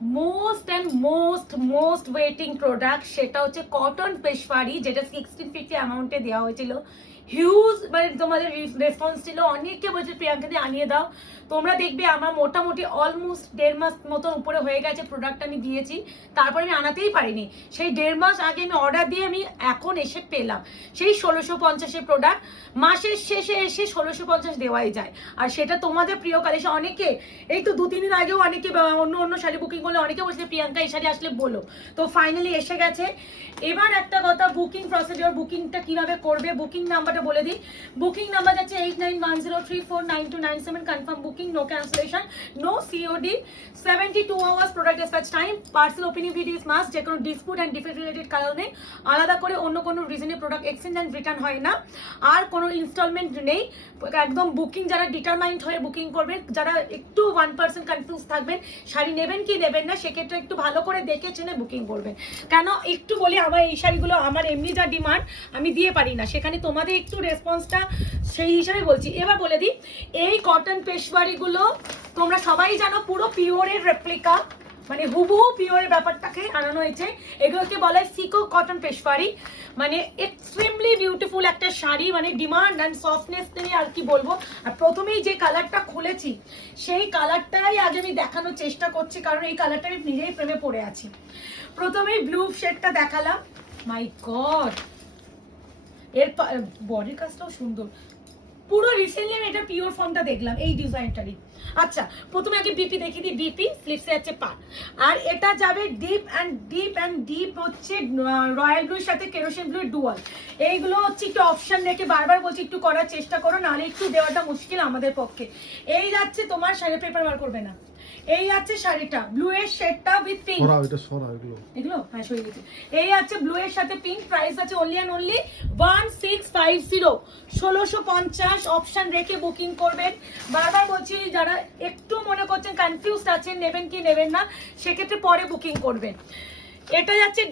Most and most waiting product, সেটা হচ্ছে cotton Peshawari, যেটা 1650 অ্যামাউন্টে দেওয়া হয়েছিল। হিউজ মানে তোমাদের রেসপন্স ছিল, অনেকে বলছে প্রিয়াঙ্কাদি আনিয়ে দাও। তোমরা দেখবে আমার মোটামুটি অলমোস্ট 1.5 মাস মতন উপরে হয়ে গেছে প্রোডাক্ট আমি দিয়েছি, তারপরে আমি আনাতেই পারিনি। সেই 1.5 মাস আগে আমি অর্ডার দিয়ে আমি এখন এসে পেলাম সেই 1650 প্রোডাক্ট। মাসের শেষে এসে 1650 দেওয়াই যায়। আর সেটা তোমাদের প্রিয় কালেকশন। অনেকে এই তো 2-3 দিন আগেও অনেকে অন্য শাড়ি বুকিং করলে অনেকে বলছে প্রিয়াঙ্কা এই শাড়ি আসলে বলো। তো ফাইনালি এসে গেছে। এবার একটা কথা, বুকিং প্রসিডিওর, বুকিংটা কিভাবে করবে, বুকিং নাম্বারটা বলে দিই। বুকিং নাম্বার যাচ্ছে 8910349297, confirm booking, no cancellation, no COD, 72 hours product dispatch time, parcel opening video is must, যে কোনো ডিসপুট অ্যান্ড ডিফেক্ট রিলেটেড কারণে আলাদা করে অন্য কোনো রিজনে প্রোডাক্ট এক্সচেঞ্জ অ্যান্ড রিটার্ন হয় না, আর কোনো ইনস্টলমেন্ট নেই। একদম বুকিং যারা ডিটারমাইন্ড হয়ে বুকিং করবেন, যারা একটু 1% কনফিউজ থাকবেন শাড়ি নেবেন কি নেবেন না, সেক্ষেত্রে একটু ভালো করে দেখে চেনে বুকিং করবেন। কেন একটু বলি, আমার এই শাড়িগুলো আমার এমনি যা ডিমান্ড আমি দিয়ে পারি না, সেখানে তোমাদের একটু রেসপন্সটা সেই হিসাবে বলছি। এবার বলে দিই, এই কটন পেশওয়ারিগুলো তোমরা সবাই জানো পুরো পিওরের রেপ্লিকা, মানে হুবহু পিওরের ব্যাপারটাকে আনানো হয়েছে। এগুলোকে বলা হয় সিকো কটন পেশওয়ারি, মানে এক্সট্রিমলি বিউটিফুল একটা শাড়ি, মানে ডিমান্ড অ্যান্ড সফটনেস নিয়ে আর কি বলবো। আর প্রথমেই যে কালারটা খুলেছি সেই কালারটাই আগে আমি দেখানোর চেষ্টা করছি, কারণ এই কালারটা আমি নিজেই প্রেমে পড়ে আছি। প্রথমেই ব্লু শেডটা দেখালাম, মাই গড, এর বডির কাজটাও সুন্দর। পুরো রিসেন্টলি আমি এটা পিওর ফর্মটা দেখলাম এই ডিজাইনটারই। আচ্ছা, প্রথমে আগে বিপি দেখিয়ে দিই। বিপি স্লিভসে আছে পা, আর এটা যাবে ডিপ হচ্ছে রয়্যাল ব্লুর সাথে কেরোসিন ব্লু ডুয়াল। এইগুলো হচ্ছে একটু অপশন রেখে বারবার বলছি একটু করার চেষ্টা করো, নাহলে একটু দেওয়াটা মুশকিল আমাদের পক্ষে। এই যাচ্ছে তোমার শাড়ি, পেপার বার করবে না, এই আছে শাড়িটা ব্লু এর শেডটা উইথ পিঙ্ক, এগুলো হ্যাঁ সরে গেছে। এই আছে ব্লু এর সাথে পিঙ্ক, প্রাইস আছে অনলি অ্যান্ড অনলি 1650, 1650। অপশন রেখে বুকিং করবেন। বারবার বলছি যারা একটু মনে করছেন কনফিউজড আছেন নেবেন কি নেবেন না, সেক্ষেত্রে পরে বুকিং করবেন। এটা যাচ্ছে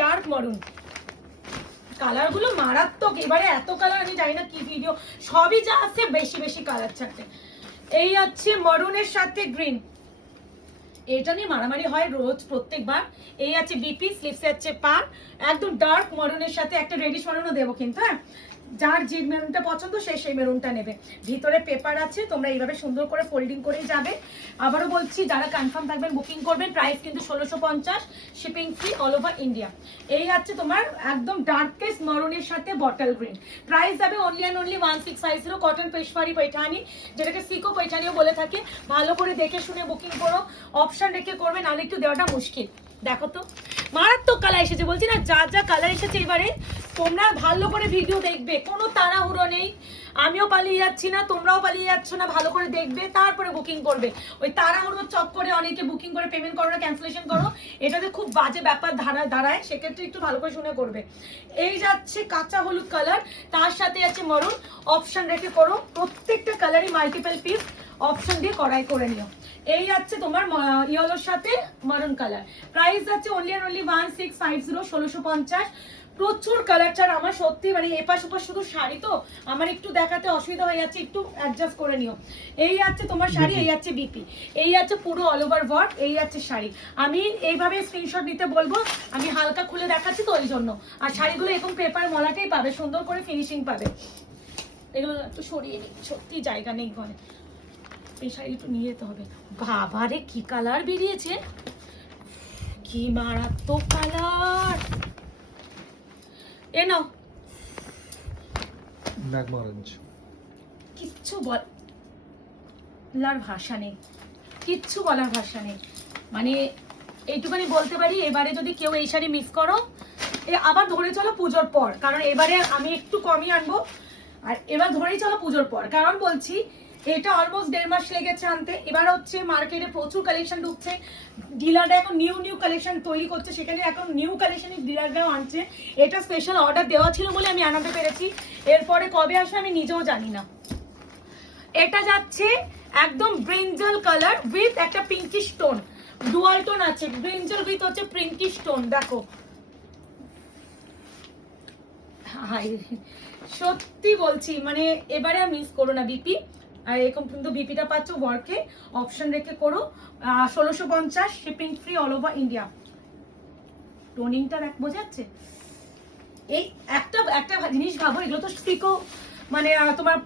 ডার্ক মরুন, কালারগুলো মারাত্মক। এবারে এত কালার আমি জানি না কি ভিডিও, সবই যা আছে বেশি কালার চারটে। এই আছে মরুনের সাথে গ্রিন, এটা নিয়ে মারামারি হয় রোজ প্রত্যেকবার। এই আছে বিপি স্লিভসে আছে পার, একদম ডার্ক মরুনের সাথে একটা রেডিশ মরুনও দেবো কিন্তু, হ্যাঁ যার যে মেরুনটা পছন্দ সে সেই মেরুনটা নেবে। ভিতরে পেপার আছে, তোমরা এইভাবে সুন্দর করে ফোল্ডিং করেই যাবে। আবারও বলছি যারা কনফার্ম থাকবেন বুকিং করবেন, প্রাইস কিন্তু 1650, shipping free all over India. এই আছে তোমার একদম ডার্কেস্ট মরুনের সাথে বটল গ্রিন, প্রাইস যাবে only and only 1650। Cotton Peshawari Paithani, যেটাকে সিকো পৈঠানিও বলে থাকে। ভালো করে দেখে শুনে বুকিং করো, অপশন রেখে করবে, নাহলে একটু দেওয়াটা মুশকিল। দেখো তো মারাত্মক কালার এসেছে, বলছি না যা কালার এসেছে এবারে। তোমরা ভালো করে ভিডিও দেখবে, কোনো তাড়াহুড়ো নেই, আমিও পালিয়ে যাচ্ছি না, তোমরাও পালিয়ে যাচ্ছ না, ভালো করে দেখবে তারপরে বুকিং করবে। ওই তাড়াহুড়ো চক করে অনেকে বুকিং করে পেমেন্ট করো না, ক্যান্সেলেশন করো, এটাতে খুব বাজে ব্যাপার দাঁড়ায়, সেক্ষেত্রে একটু ভালো করে শুনে করবে। এই যাচ্ছে কাঁচা হলুদ কালার, তার সাথে আছে মরুন, অপশন রেখে করো, প্রত্যেকটা কালারই মাল্টিপল পিস অপশন দিয়ে করাই করে নিও। এই যাচ্ছে তোমার ইয়েলোর সাথে মারুন কালার, প্রাইস যাচ্ছে অনলি অ্যান্ড অনলি 1650, 1650। প্রচুর কালার চার আমার সত্যি, মানে এপাশ ওপাশ শুধু শাড়ি তো আমার একটু দেখাতে অসুবিধা হয়ে যাচ্ছে, একটু অ্যাডজাস্ট করে নিও। এই আছে তোমার শাড়ি, এই আছে বিপি, এই আছে পুরো অল ওভার ওয়ার্ক, এই আছে শাড়ি। আমি এইভাবে স্ক্রিনশট নিতে বলবো, আমি হালকা খুলে দেখাচ্ছি তো ওই জন্য। আর শাড়িগুলো এরকম পেপার মলাটাই পাবে, সুন্দর করে ফিনিশিং পাবে। এগুলো একটু সরিয়ে নিই, সত্যি জায়গা নেই ঘরে, এই শাড়ি একটু নিয়ে যেতে হবে। বাবারে কি কালার বেরিয়েছে, কি মারাত্মক কালার। এ নাও, কিচ্ছু বলার ভাষা নেই, কিচ্ছু বলার ভাষা নেই। মানে এইটুখানি বলতে পারি, এবারে যদি কেউ এই শাড়ি মিস করো আবার ধরে চলো পুজোর পর, কারণ এবারে আমি একটু কমই আনবো। আর এবার ধরেই চলো পুজোর পর, কারণ বলছি এটা অলমোস্ট 1.5 মাস লেগেছে আনতে। এবার হচ্ছে মার্কেটে প্রচুর কালেকশন ঢুকছে, ডিলাররা এখন নিউ কালেকশন তৈরি করছে, সেখানে এখন নিউ কালেকশনই ডিলাররাও আনছে। এটা স্পেশাল অর্ডার দেওয়া ছিল বলে আমি আনাতে পেরেছি, এরপরে কবে আসবে আমি নিজেও জানি না। এটা যাচ্ছে একদম ব্রিঞ্জাল কালার উইথ একটা পিঙ্কিশ টোন, ডুয়াল টোন আছে, ব্রিঞ্জাল উইথ হচ্ছে পিঙ্কিশ টোন। দেখো সত্যি বলছি, মানে এবারে আর মিস করো না বিপি। আর এরকম কিন্তু বিপিটা পাচ্ছ ওয়ার্কে, অপশন রেখে করো। 1650, shipping free all over India. টোনিংটা বোঝা যাচ্ছে। এই একটা একটা জিনিস ভাবো, এগুলো তো সিকো মানে তোমার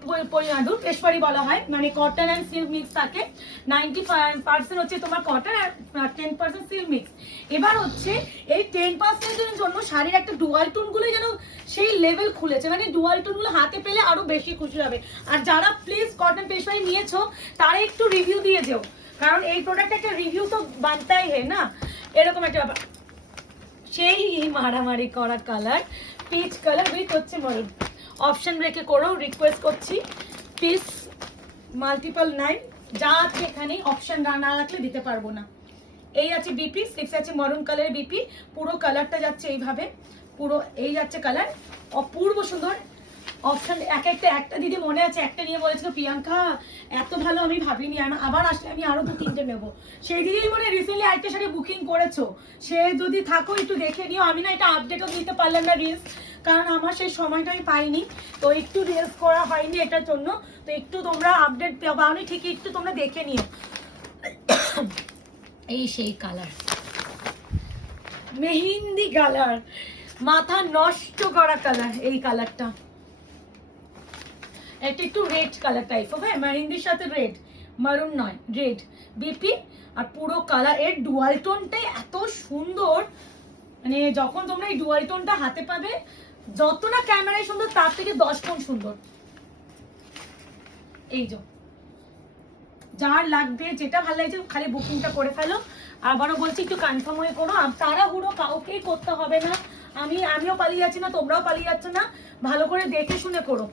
পেশওয়ারি বলা হয়, মানে কটন অ্যান্ড সিল্ক মিক্স থাকে। 90% হচ্ছে তোমার কটন আর 10% সিল্ক মিক্স। এবার হচ্ছে এই 10%-এর জন্য শাড়ির একটা ডুয়াল টোনগুলো যেন সেই লেভেল খুলেছে, মানে ডুয়াল টোনগুলো হাতে পেলে আরো বেশি খুশি হবে। আর যারা প্লিজ কটন পেশওয়ারি নিয়েছো তারা একটু রিভিউ দিয়ে যেও, কারণ এই প্রোডাক্ট একটা রিভিউ তো বানতাই হয় না, এরকম একটা ব্যাপার। সেই মারামারি করা কালার, পিচ কালার উইথ হচ্ছে মরুন। অপশন রেখে করো, রিকোয়েস্ট করছি পিস মাল্টিপল নাই, যা আছে এখানে অপশন না রাখলে দিতে পারবো না। এই আছে বিপি, স্লিপস আছে মরুন কালারের বিপি, পুরো কালারটা যাচ্ছে এইভাবে, পুরো এই যাচ্ছে কালার, অপূর্ব সুন্দর। অপশন একটা দিদি মনে আছে একটা নিয়ে বলেছিল প্রিয়াঙ্কা এত ভালো আমি ভাবিনি, আবার আসলে আমি আরো 2-3টে নেবো। সেই দিদি মানে রিসেন্টলি আরেকটা শাড়ি বুকিং করেছো, সে যদি থাকো একটু দেখে নিও। আমি না এটা আপডেটও দিতে পারলাম না রিলস, কারণ আমার সেই সময়টা আমি পাইনি, তো একটু রিলস করা হয়নি এটার জন্য। তো একটু তোমরা আপডেট পাওনি ঠিকই, একটু তোমরা দেখে নিও। এই সেই কালার, মেহেন্দি কালার, মাথা নষ্ট করা কালার। এই কালারটা একটা একটু রেড কালার টাইপ, হ্যাঁ মেহেন্দির সাথে রেড, মারুন নয় রেড বিপি। আর পুরো কালার এর ডুয়াল টোনটাই এত সুন্দর, মানে যখন তোমরা এই ডুয়াল টোনটা হাতে পাবে, যত না ক্যামেরায় সুন্দর তার থেকে 10 গুণ সুন্দর। এই যে যার লাগবে যেটা ভালো লাগছে খালি বুকিংটা করে ফেলো। আবারও বলছি একটু কনফার্ম হয়ে করো, তাড়াহুড়ো কাউকেই করতে হবে না। আমিও পালিয়ে যাচ্ছি না, তোমরাও পালিয়ে যাচ্ছ না, ভালো করে দেখে শুনে করো।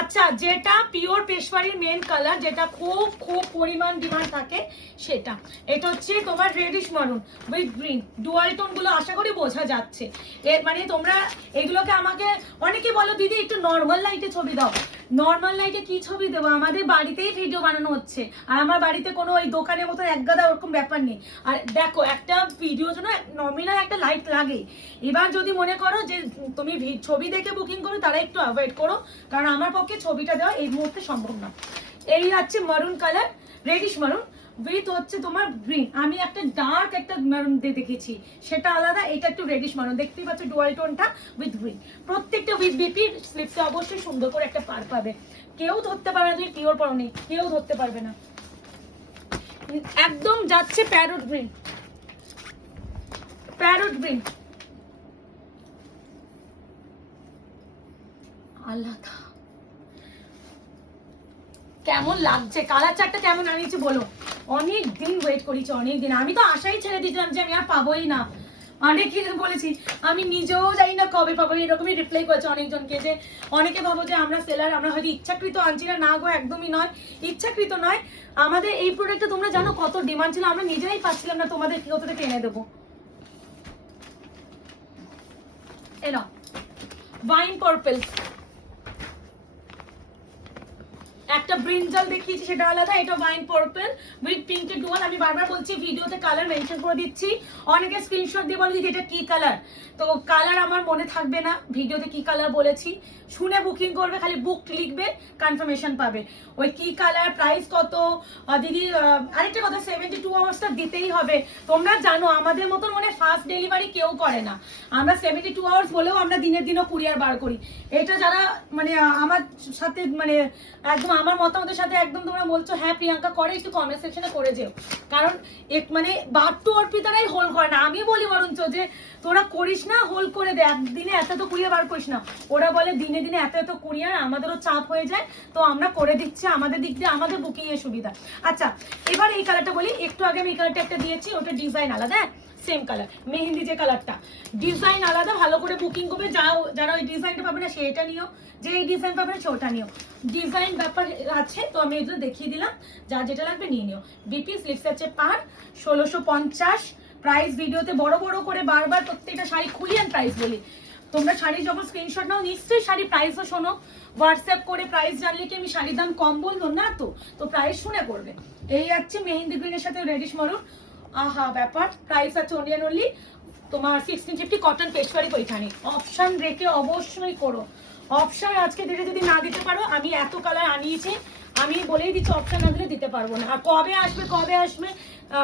আচ্ছা, যেটা পিওর পেশওয়ারির মেন কালার, যেটা খুব খুব পরিমাণ ডিমান্ড থাকে সেটা, এটা হচ্ছে তোমার রেডিশ মারুন উইথ গ্রিন। ডুয়াল টোন গুলো আশা করি বোঝা যাচ্ছে। মানে তোমরা এগুলোকে আমাকে অনেকে বলো দিদি একটু নর্মাল লাইটে ছবি দাও। নর্মাল লাইটে কি ছবি দেবো, আমাদের বাড়িতেই ভিডিও বানানো হচ্ছে, আর আমার বাড়িতে কোনো ওই দোকানের মতো একগাদা ওরকম ব্যাপার নেই। আর দেখো একটা ভিডিওর জন্য নর্মাল একটা লাইট লাগে। এবার যদি মনে করো যে তুমি ছবি দেখে বুকিং করো, তারা একটু অ্যাভয়েড করো, কারণ আমার পক্ষে ছবিটা দেওয়া এই মুহূর্তে সম্ভব না। এই হচ্ছে মারুন কালার, রেডিশ মারুন উইথ হচ্ছে তোমার গ্রিন। আমি একটা ডার্ক একটা মারুন দিয়ে দেখেছি, সেটা আলাদা, এটা একটু রেডিশ মারুন, দেখতেই পাচ্ছ ডুয়াল টোনটা উইথ গ্রিন। প্রত্যেকটা উইথ বিপি, স্লিপসে অবশ্যই সুন্দর করে একটা পার পাবে, কেউ ধরতে পারবে না, তুমি পিওর পরনি কেউ ধরতে পারবে না। একদম যাচ্ছে প্যারট গ্রিন, প্যারট গ্রিন আলাদা। কেমন লাগছে কালার চারটা, কেমন আনিয়েছে বলো? অনেক দিন ওয়েট করেছি, অনেক দিন। আমি তো আশাই ছেড়ে দিয়েছিলাম যে আমি আর পাবোই না, অনেকে বলেছি, আমি নিজেও জানি না কবে পাবো। এরকমই রিপ্লাই করেছে অনেকজনকে, যে অনেকে ভাবো যে আমরা সেলার, আমরা হয়তো ইচ্ছাকৃত আনছি না। না গো, একদমই নয়, ইচ্ছাকৃত নয়। আমাদের এই প্রোডাক্টটা তোমরা জানো কত ডিমান্ড ছিল, আমরা নিজেরাই পাচ্ছিলাম না, তোমাদের কোথা থেকে এনে দেবো। এনা ওয়াইন পার্পল, একটা ব্রিঞ্জাল দেখিয়েছি সেটা আলাদা, এটা ওয়াইন পার্পল উইথ পিঙ্কের ডুয়াল। আমি বারবার বলছি ভিডিওতে কালার মেনশন করে দিচ্ছি, অনেকে স্ক্রিনশট দিয়ে বলে দিদি এটা কি কালার, তো কালার আমার মনে থাকবে না ভিডিওতে কি কালার বলেছি। শুনে বুকিং করবে, খালি বুক লিখবে, কনফার্মেশন পাবে। ওই কি কালার, প্রাইস কত। দিদি আরেকটা কথা, 72 আওয়ার্সটা দিতেই হবে। তোমরা জানো আমাদের মতন মানে ফাস্ট ডেলিভারি কেউ করে না, আমরা 72 আওয়ার্স বলেও আমরা দিনের দিনও কুরিয়ার বার করি। এটা যারা মানে আমার সাথে মানে একদম আমার মতামতের সাথে একদম তোমরা বলছো হ্যাঁ প্রিয়াঙ্কা করে, একটু কমেন্ট সেকশনে করে যেও, কারণ মানে বাট্টু অর্পিতারাই হোল করে না। আমি বলি বরঞ্চ যে তোরা করিস না, হোল করে দে, একদিনে এত তো কুরিয়ার বার করিস না। ওরা বলে দিনে দিনে এত এত কুরিয়ার, আমাদেরও চাপ হয়ে যায়, তো আমরা করে দিচ্ছি আমাদের দিক দিয়ে, আমাদের বুকিং এর সুবিধা। আচ্ছা, এবার এই কালারটা বলি, একটু আগে আমি এই কালারটা একটা দিয়েছি, ওটা ডিজাইন আলাদা, সেম কালার মেহেন্দি যে কালারটা, ডিজাইন আলাদা। ভালো করে বুকিং করবে, যারা ওই ডিজাইনটা পাবে না সেটা নিও, যে এই ডিজাইন পাবে না সেটা নিও। ডিজাইন ব্যাপার আছে, তো আমি এগুলো দেখিয়ে দিলাম, যা যেটা লাগবে নিয়ে নিও। বিপি স্লিপস আছে পার 1650, প্রাইস ভিডিওতে বড় বড় করে বারবার প্রত্যেকটা শাড়ি খুলিয়ে প্রাইস বলি। তোমরা শাড়ি যখন স্ক্রিনশট নাও নিশ্চয়ই শাড়ি প্রাইসও শোনো, হোয়াটসঅ্যাপ করে প্রাইস জানলে কি আমি শাড়ির দাম কম বলবো না, তো প্রাইস শুনে করবে। এই আছে মেহেন্দি গ্রিনের সাথে রেডিশ মারুন, আহা ব্যাপার। প্রাইস আছে অনলি তোমার 1650, কটন পেশওয়ারি পৈঠানি। অপশন রেখে অবশ্যই করো, অপশন আজকে দিলে যদি না দিতে পারো, আমি এত কালার আনিয়েছি, আমি বলেই দিচ্ছি অপশন না দিলে দিতে পারবো না। আর কবে আসবে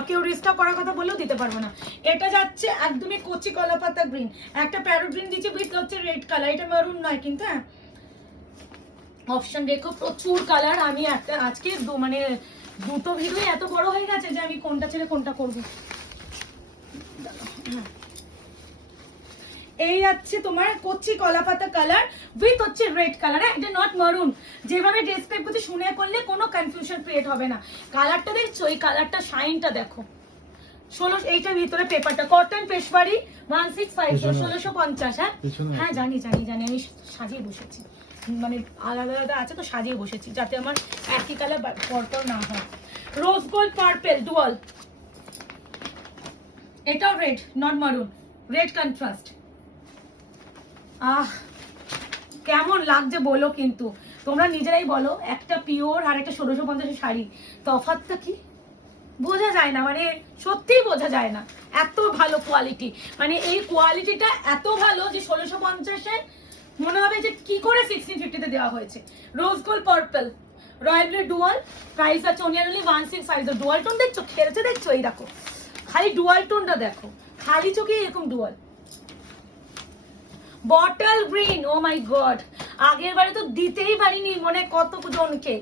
কেউ রিস্টক করার কথা বললেও দিতে পারবো না। এটা যাচ্ছে একদমই কচি কলা পাতা গ্রিন, একটা প্যারোট গ্রিন দিচ্ছি উইথ হচ্ছে রেড কালার, এটা মেরুন নয় কিন্তু। হ্যাঁ অপশন দেখো প্রচুর কালার। আমি একটা আজকে মানে দুটো ভিডিও এত বড় হয়ে গেছে যে আমি কোনটা ছেড়ে কোনটা করবো। এই যাচ্ছে তোমার কচি কলা পাতা কালার উইথ হচ্ছে রেড কালার। এটা নট মারুন, যেভাবে ডেসক্রাইব করতে শুনে করলে কোনো কনফিউশন ক্রিয়েট হবে না। কালারটা দেখছো, এই কালারটা শাইনটা দেখো। 16 এইটার ভিতরে পেপারটা কটন পেশওয়ারি 1650 1650। হ্যাঁ হ্যাঁ জানি আমি সাজিয়ে বসেছি, মানে আলাদা আলাদা আছে তো সাজিয়ে বসেছি যাতে আমার একই কালার পরপর না হয়। রোজ গোল্ড পার্পল ডুয়াল, এটাও রেড নট মারুন, রেড কন্ট্রাস্ট। কেমন লাগছে বলো, কিন্তু তোমরা নিজেরাই বলো। একটা পিওর আর একটা 1650 শাড়ি, তফাৎটা কি বোঝা যায় না, মানে সত্যিই বোঝা যায় না। এত ভালো কোয়ালিটি, মানে এই কোয়ালিটিটা এত ভালো যে 1650-এ মনে হবে যে কি করে 1650-তে দেওয়া হয়েছে। Rose gold purple royal blue dual, price আছে অনলি 1650। ডুয়াল টোন দেখছো, খেলছে দেখছো, এই দেখো খালি ডুয়াল টোনটা দেখো, খালি চোখে এরকম ডুয়াল। বটল গ্রিন, ও মাই গড, আগের বারে তো দিতেই পারিনি মনে কত জনকে,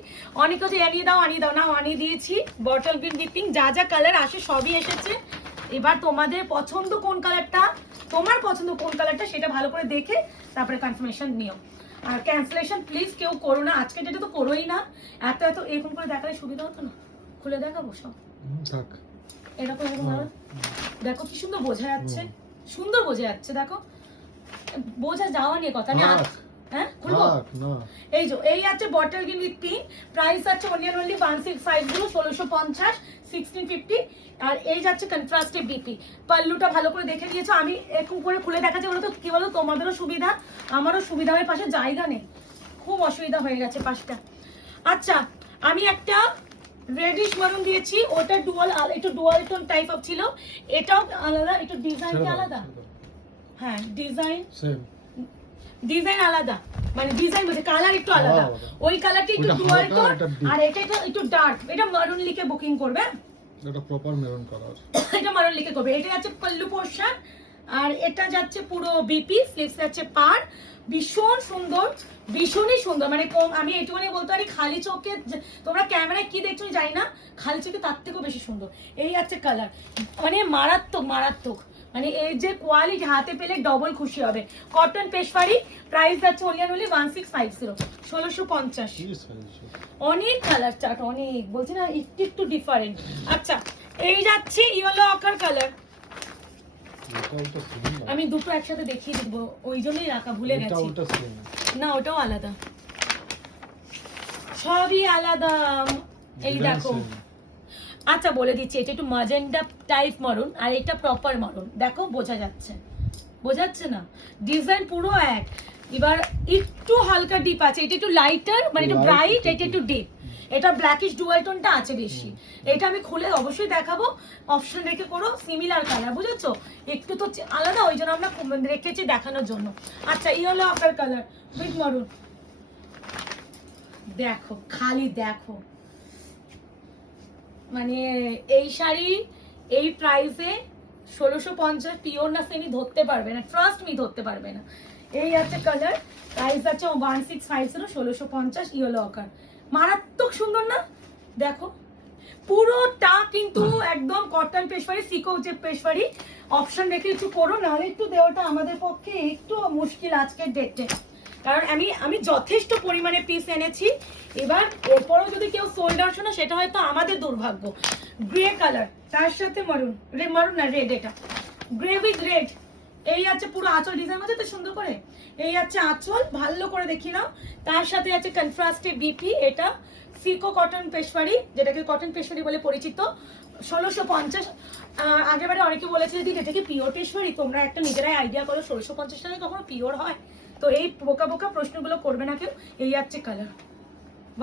অনেকে যে আনিয়ে দাও না, আনিয়ে দিয়েছি। বটল গ্রিন ডিপিং, যা যা কালার আসে সবই এসেছে। এবার তোমাদের পছন্দ কোন কালারটা, তোমার পছন্দ কোন কালারটা সেটা ভালো করে দেখে তারপরে কনফার্মেশন নিও। আর ক্যান্সেলেশন প্লিজ কেউ করো না, আজকে যেটা তো করোই না। এত এরকম করে দেখালে সুবিধা হতো না। খুলে দেখাবো সব, এরকম দেখো কি সুন্দর বোঝা যাচ্ছে, সুন্দর বোঝা যাচ্ছে দেখো, বোঝা যাওয়া নিয়ে কথা নেই। হ্যাঁ খুলবো, এই আছে bottle green with pink, price আছে অনলি 1650 1650 1650। আর এই যাচ্ছে কন্ট্রাস্টে বিপি। পাল্লুটা ভালো করে দেখে নিয়েছো, আমি এরকম করে খুলে দেখাচ্ছি বলো তো কি বলো, তোমাদেরও সুবিধা আমারও সুবিধা হয়, পাশে জায়গা নেই, খুব অসুবিধা হয়ে গেছে পাশটা। আচ্ছা আমি একটা রেডিশ মারুন দিয়েছি, ওটা ডুয়াল, একটু ডুয়াল টোন টাইপ অফ ছিল, এটাও আলাদা, একটু ডিজাইনটা আলাদা। হ্যাঁ ডিজাইন আলাদা, মানে ডিজাইন বলতে কালার একটু আলাদা। ওই কালারটা একটু ডুয়াল টোন আর এটা একটু ডার্ক। এটা মারুন লিখে বুকিং করবে, এটা প্রপার মেরুন কালার, এটা মারুন লিখে করবে। এটা যাচ্ছে পল্লু পোরশন, আর এটা যাচ্ছে পুরো বিপি, স্লিভস যাচ্ছে পার। ভীষণ সুন্দর, ভীষণই সুন্দর, মানে আমি এইটুকুনি বলতে পারি খালি চোখে, তোমরা ক্যামেরায় কি দেখছো জানি না, খালি চোখে তার থেকেও বেশি সুন্দর। এই আছে কালার, মানে মারাত্মক, মানে এই যে কোয়ালিটি হাতে পেলে ডবল খুশি হবে। কটন পেশওয়ারি, প্রাইস আছে অনলি 1650 1650। অনেক কালার চার্ট, অনেক বলছি না, একটু ডিফারেন্ট। আচ্ছা এই যাচ্ছে ইয়েলো অকার কালার, আমি দুটো একসাথে দেখিয়ে দিব ওই জন্যই রাখা ভুলে গেছি। না ওটাও আলাদা, সবই আলাদা। এই দেখো, আচ্ছা বলে দিচ্ছি, এটা একটু ম্যাজেন্ডা টাইপ মারুন আর এটা প্রপার মারুন, দেখো বোঝা যাচ্ছে না, ডিজাইন পুরো এক। এবার একটু হালকা ডিপ আছে, এটা একটু লাইটার, মানে একটু ব্রাইট, এটা একটু ডিপ। এটা ব্ল্যাকিশ ডুয়াল টোনটা আছে বেশি। এটা আমি খুলে অবশ্যই দেখাবো, অপশন রেখে করো। সিমিলার কালার বুঝেছো, একটু তো আলাদা, ওই জন্য আমরা রেখেছি দেখানোর জন্য। আচ্ছা ইয়েলো আকার কালার উইথ মারুন, দেখো খালি দেখো, মানে এই শাড়ি এই প্রাইসে 1650 পিওর না সেমি ধরতে পারবে না, ট্রাস্ট মি ধরতে পারবে না। এই আছে কালার, প্রাইস আছে 1650 1650। ইয়েলো আকার মারাত্মক সুন্দর না, দেখো পুরোটা কিন্তু একদম কটন পেশওয়ারি, সিকো যে পেশওয়ারি। অপশন রেখে একটু করো, নাহলে একটু দেওয়াটা আমাদের পক্ষে একটু মুশকিল আজকের ডেটে, কারণ আমি যথেষ্ট পরিমাণে পিস এনেছি। এবার এরপরও যদি কেউ সোল্ড আউট শোনো সেটা হয়তো আমাদের দুর্ভাগ্য। গ্রে কালার, তার সাথে মারুন না রেড, এটা গ্রে উইথ রেড। এই আছে পুরো আঁচল ডিজাইন আছে তো সুন্দর করে, এই আছে আঁচল, ভালো করে দেখি নাও। তার সাথে আছে কন্ট্রাস্টে বিপি, এটা সিকো কটন পেশওয়ারি, যেটাকে কটন পেশওয়ারি বলে পরিচিত, 1650। আগেরবারে অনেকে বলেছে যদি এটা কি পিওর পেশওয়ারি, তোমরা একটা নিজেরাই আইডিয়া করো 1650 টাকায় কখনো পিওর হয়? তো এই বোকা প্রশ্নগুলো করবে না কেউ। এই আছে colour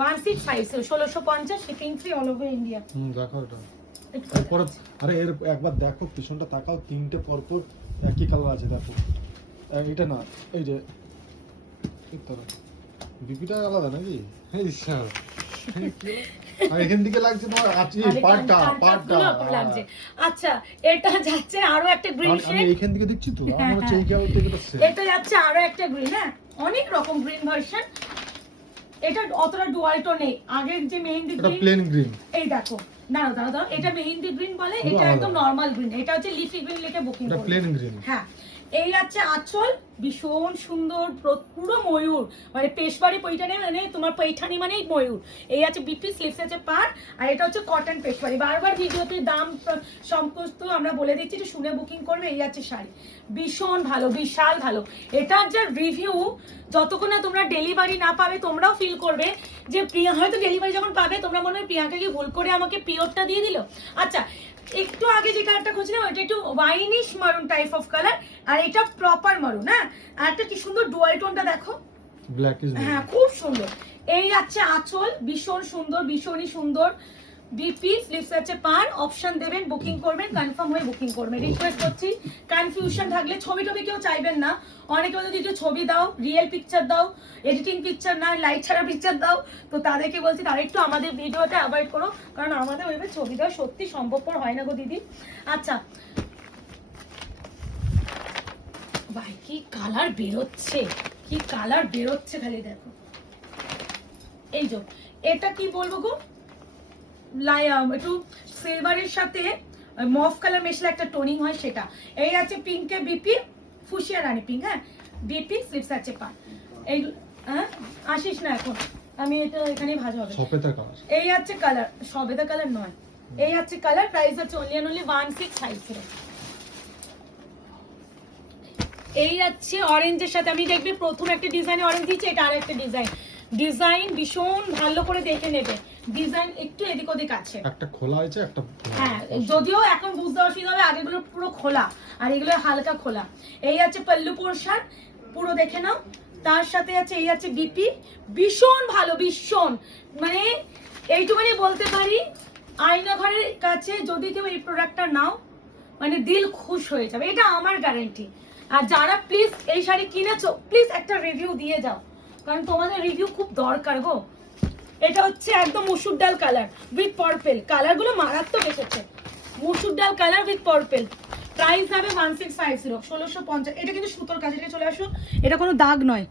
1650 1650, shipping free all over India. দেখো এটা তারপরে, আরে এর একবার দেখো পিছনটা তাকাও, তিনটে পরপর একই কালার আছে দেখো। এটা না, এই যে বিপিটা আলাদা নাকি? এই আর এখান থেকে লাগছে তোমার আছে পাটটা লাগছে। আচ্ছা এটা যাচ্ছে আরো একটা গ্রিন আমি শেড, এইখান থেকে দেখছি তো আমার হচ্ছে এই জায়গা থেকে দেখছি এটা যাচ্ছে আরো একটা গ্রিন। হ্যাঁ অনেক রকম গ্রিন ভার্সন, এটা অতটা ডুয়াল টোন নেই। আগের যে মেহেন্দি এটা গ্রিন, প্লেন গ্রিন, এই দেখো দাঁড়াও এটা মেহেন্দি গ্রিন বলে, পুরো এটা আলাদা। একদম নরমাল গ্রিন, এটা হচ্ছে লিফি গ্রিন লিখে বুকিং এটা করবে। Plain green. হ্যাঁ এই আছে আঁচল, ভীষণ সুন্দর, পুরো ময়ূর, মানে পেশবাড়ি পৈঠানি, মানে তোমার পৈঠানি মানেই ময়ূর। এই আছে বিপি, স্লিভস আছে পার, আর এটা হচ্ছে কটন পেশবাড়ি। বারবার ভিডিওতে দাম সমস্ত আমরা বলে দিচ্ছি, একটু শুনে বুকিং করবে। এই আছে শাড়ি, ভীষণ ভালো, বিশাল ভালো। এটার যা রিভিউ, যতক্ষণ না তোমরা ডেলিভারি না পাবে তোমরাও ফিল করবে যে প্রিয়া, হয়তো ডেলিভারি যখন পাবে তোমরা মনে হয় প্রিয়াঙ্কা কি ভুল করে আমাকে পিওরটা দিয়ে দিল। আচ্ছা একটু আগে যে কালারটা খুঁজছিলাম ওইটা একটু ওয়াইনিশ মারুন টাইপ অফ কালার, আর এটা প্রপার মারুন। হ্যাঁ আর একটা কি সুন্দর ডুয়াল টোনটা দেখো, ব্ল্যাক ইজ হ্যাঁ খুব সুন্দর। এই আছে আঁচল, ভীষণ সুন্দর, ভীষণই সুন্দর। বিপি, স্লিভস আছে পার, অপশন দেবেন, বুকিং করবেন, কনফার্ম হয়ে বুকিং করবেন। রিকোয়েস্ট করছি কনফিউশন থাকলে, ছবি টবি কেউ চাইবেন না, অনেকে যদি একটু ছবি দাও, রিয়েল পিকচার দাও, এডিটিং পিকচার না, লাইট ছাড়া পিকচার দাও, তো তাদেরকে বলছি তারা একটু আমাদের ভিডিওটা অ্যাভয়েড করো, কারণ আমাদের ওইভাবে ছবি দেওয়া সত্যি সম্ভবপর হয় না গো দিদি। আচ্ছা ভাই কি কালার বেরোচ্ছে, কি কালার বেরোচ্ছে খালি দেখো। এই যে এটা কি বলবো গো, একটু সিলভারের সাথে মফ কালার মেশলে একটা টোনিং হয় সেটা। এই আছে পিঙ্কে বিপি, ফুসিয়া রানী পিঙ্ক। হ্যাঁ বিপি, স্লিভস আছে পা। এই হ্যাঁ আসিস না এখন, আমি এটা এখানে ভাজা হবে। সফেদা কালার, এই আছে কালার, সবেদা কালার নয়, এই আছে কালার। প্রাইস আছে অনলি 1650। এই আছে অরেঞ্জের সাথে, আমি দেখবে প্রথম একটা ডিজাইন অরেঞ্জ দিয়েছি, এটা আর একটা ডিজাইন ভীষণ ভালো করে দেখে নেবে। ডিজাইন একটু এদিক ওদিক আছে, একটা খোলা আছে একটা, হ্যাঁ যদিও এখন বুঝতে অসুবিধা হবে, আগেগুলো পুরো খোলা আর এগুলো হালকা খোলা। এই আছে পল্লু পোর্শন, পুরো দেখে নাও। তার সাথে আছে এই আছে বিপি, ভীষণ ভালো, ভীষণ, মানে এইটুখানি বলতে পারি আয়না ঘরের কাছে যদি কেউ এই প্রোডাক্টটা নাও মানে দিল খুশ হয়ে যাবে, এটা আমার গ্যারান্টি। আর যারা প্লিজ এই শাড়ি কিনেছো প্লিজ একটা রিভিউ দিয়ে যাও, কারণ তোমাদের রিভিউ খুব দরকার গো। এটা হচ্ছে একদম মুসুর ডাল কালার উইথ পার্পল, কালারগুলো মারাত্মক এসেছে। মুসুর ডাল কালার উইথ পার্পল, প্রাইস হবে 1650, 1650। এটা কিন্তু সুতোর কাছে চলে আসো, এটা কোনো দাগ নয়।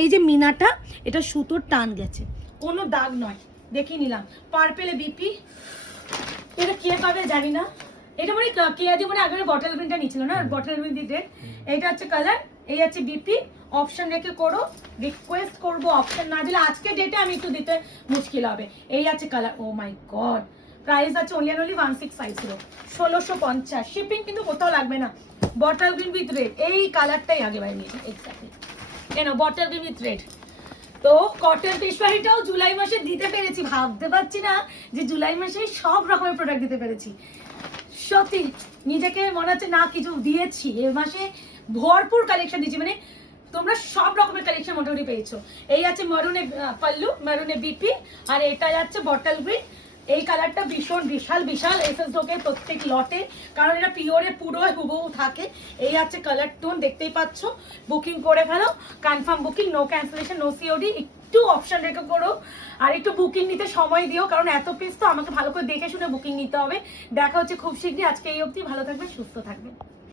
এই যে মিনাটা, এটা সুতোর টান গেছে, কোনো দাগ নয়। দেখিয়ে নিলাম পার্পেলে বিপি, এটা কে পাবে জানি না, এটা মানে কেয়া দিয়ে মানে আগে বটল গ্রিনটা নিচ্ছিল না, বটল গ্রিন দিতে। এইটা হচ্ছে কালার, এই আছে বিপি, অপশন রেখে করো। রিকোয়েস্ট করবো অপশন না দিলে আজকে ডেটে আমি একটু দিতে মুশকিল হবে। এই আছে কালার, ও মাই গড, প্রাইস আছে অনলি 1650, 1650। শিপিং কিন্তু কোথাও লাগবে না। বটল গ্রিন উইথ রেড, এই কালারটাই আগে বাই নিয়েছে এক্স্যাক্টলি, কেন বটল গ্রিন উইথ রেড। তো কটন পেশওয়ারিটাও জুলাই মাসে দিতে পেরেছি, ভাবতে পারছি না যে জুলাই মাসে সব রকমের প্রোডাক্ট দিতে পেরেছি। সত্যি নিজেকে মনে হচ্ছে না কিছু দিয়েছি, এ মাসে ভরপুর কালেকশন দিয়েছি, মানে তোমরা সব রকমের কালেকশন মোটামুটি পেয়েছো। এই আছে মারুনে পাল্লু, মারুনে বিপি, আর এটা যাচ্ছে বটল গ্রিন। এই কালারটা ভীষণ বিশাল এসএস ঢোকে প্রত্যেক লটে, কারণ এটা পিওরে পুরো হুবহু থাকে। এই আছে কালার টোন, দেখতেই পাচ্ছ। বুকিং করে ফেলো, confirm booking, no cancellation, no COD. একটু অপশন রেখে করো, আর একটু বুকিং নিতে সময় দিও, কারণ এত পিস তো আমাকে ভালো করে দেখে শুনে বুকিং নিতে হবে। দেখা হচ্ছে খুব শীঘ্রই, আজকে এই অবধি, ভালো থাকবেন, সুস্থ থাকবেন।